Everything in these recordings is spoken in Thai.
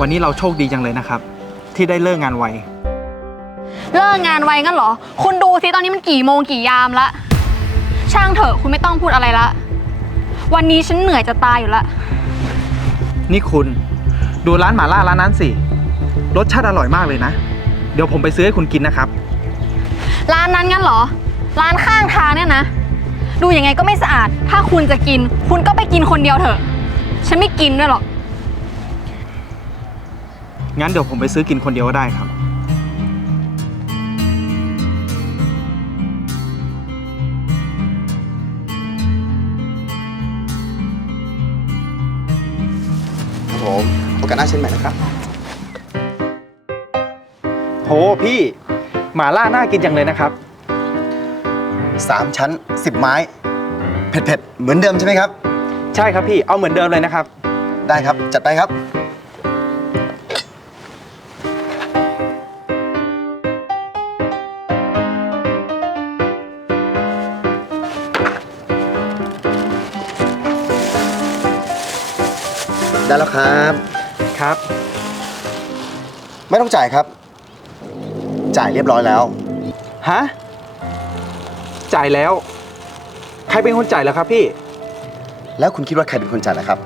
วันนี้เราโชคดีจังเลยนะครับ ที่ได้เลิกงานไว เลิกงานไวงั้นเหรอ คุณดูสิตอนนี้มันกี่โมงกี่ยามละ ช่างเถอะคุณไม่ต้องพูดอะไรละ วันนี้ฉันเหนื่อยจะตายอยู่ละ นี่คุณดูร้านหมาล่าร้านนั้นสิ รสชาติอร่อยมากเลยนะ เดี๋ยวผมไปซื้อให้คุณกินนะครับ ร้านนั้นงั้นเหรอ ร้านข้างทางเนี่ยนะ ดูยังไงก็ไม่สะอาด ถ้าคุณจะกิน คุณก็ไปกินคนเดียวเถอะ ฉันไม่กินด้วยหรอก งั้นเดี๋ยวผมไปซื้อกินคนเดียวก็ได้ครับ ครับผมโอกาสหน้าเช่นใหม่นะครับ โหพี่ หมาล่าน่ากินจังเลยนะครับ 3 ชั้น 10 ไม้ เผ็ดๆ เหมือนเดิมใช่ไหมครับ ใช่ครับพี่เอาเหมือนเดิมเลยนะครับ ได้ครับ จัดไปครับ ได้แล้วครับ ครับ ไม่ต้องจ่ายครับ จ่ายเรียบร้อยแล้ว ฮะ จ่ายแล้ว ใครเป็นคนจ่ายแล้วครับพี่ แล้วคุณคิดว่าใครเป็นคนจ่ายนะครับ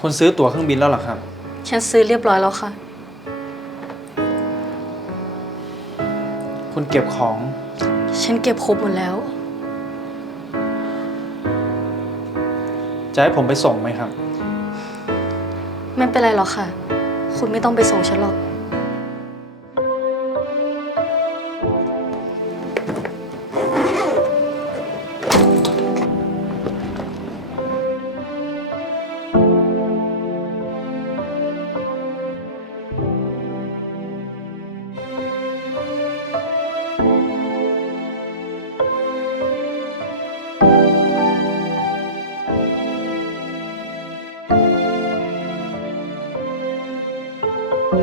คุณซื้อตั๋วเครื่องบินแล้วเหรอครับ ฉันซื้อเรียบร้อยแล้วค่ะ คุณเก็บของ ฉันเก็บครบหมดแล้ว จะให้ผมไปส่งไหมครับ ไม่เป็นไรหรอกค่ะ คุณไม่ต้องไปส่งฉันหรอก พี่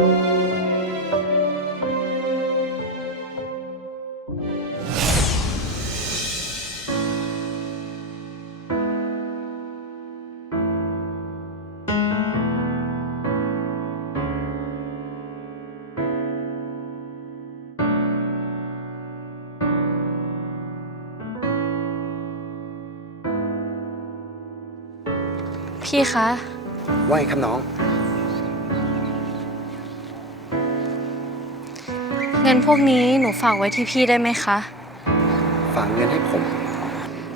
คะ ว่าไงครับน้อง เงินพวกนี้หนูฝากไว้ที่พี่ได้ไหมคะ ฝากเงินให้ผม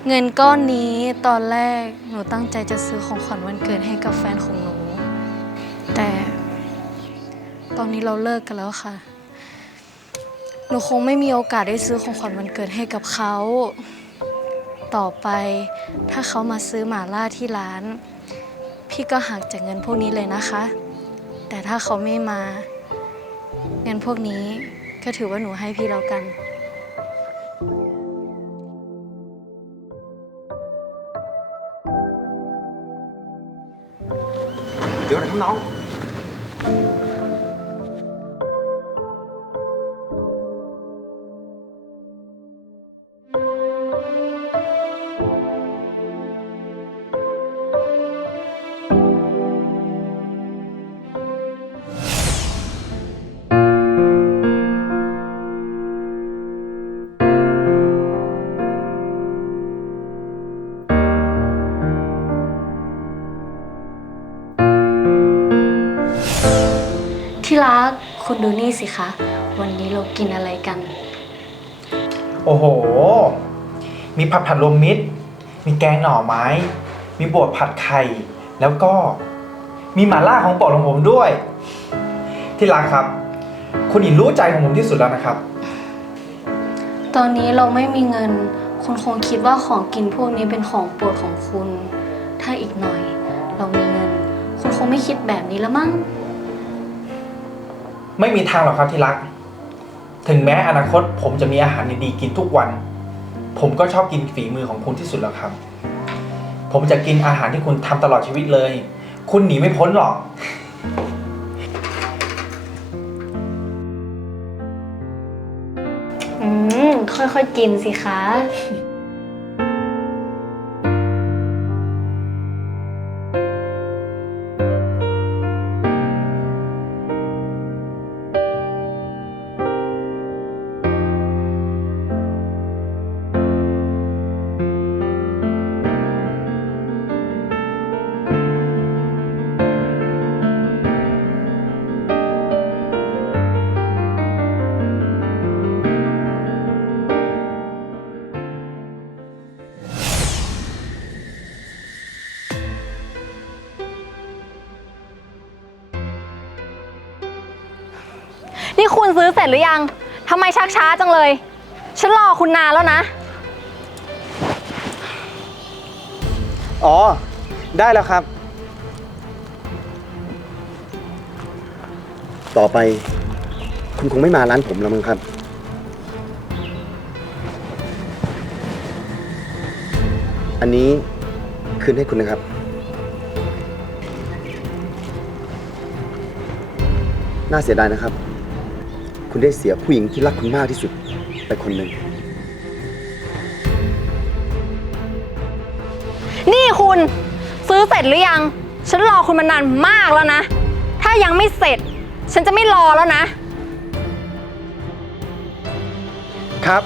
เงินก้อนนี้ตอนแรกหนูตั้งใจจะซื้อของขวัญวันเกิดให้กับแฟนของหนู แต่ ตอนนี้เราเลิกกันแล้วค่ะ หนูคงไม่มีโอกาสได้ซื้อของขวัญวันเกิดให้กับเขา ต่อไปถ้าเขามาซื้อหมาล่าที่ร้าน พี่ก็หักจากเงินพวกนี้เลยนะคะ แต่ถ้าเขาไม่มา เงินพวกนี้ ก็ถือว่าหนูให้พี่แล้วกัน เดี๋ยวนะครับน้อง ที่รักคุณดูนี่สิคะ วันนี้เรากินอะไรกัน โอ้โห มีผัดผัดรวมมิตร มีแกงหน่อไม้ มีบวบผัดไข่ แล้วก็มีหม่าล่าของโปรดของผมด้วย ที่รักครับ คุณหญิงรู้ใจของผมที่สุดแล้วนะครับ ตอนนี้เราไม่มีเงิน คุณคงคิดว่าของกินพวกนี้เป็นของโปรดของคุณ ถ้าอีกหน่อย เรามีเงิน คุณคงไม่คิดแบบนี้แล้วมั้ง ไม่มีทางหรอกครับที่รัก ถึงแม้อนาคต ผมจะมีอาหารดีๆกินทุกวัน ผมก็ชอบกินฝีมือของคุณที่สุดแล้วครับ ผมจะกินอาหารที่คุณทำตลอดชีวิตเลย คุณหนีไม่พ้นหรอก อืม ค่อยๆกินสิคะ นี่คุณซื้อเสร็จหรือยังทำไมชักช้าจังเลย ฉันรอคุณนานแล้วนะ อ๋อ ได้แล้วครับ ต่อไป คุณคงไม่มาร้านผมแล้วมั้งครับ อันนี้คืนให้คุณนะครับ น่าเสียดายนะครับ คุณได้เสียผู้หญิงที่รักคุณมากที่สุด ไปคนหนึ่ง นี่คุณซื้อเสร็จหรือยัง ฉันรอคุณมานานมากแล้วนะ ถ้ายังไม่เสร็จ ฉันจะไม่รอแล้วนะ ครับ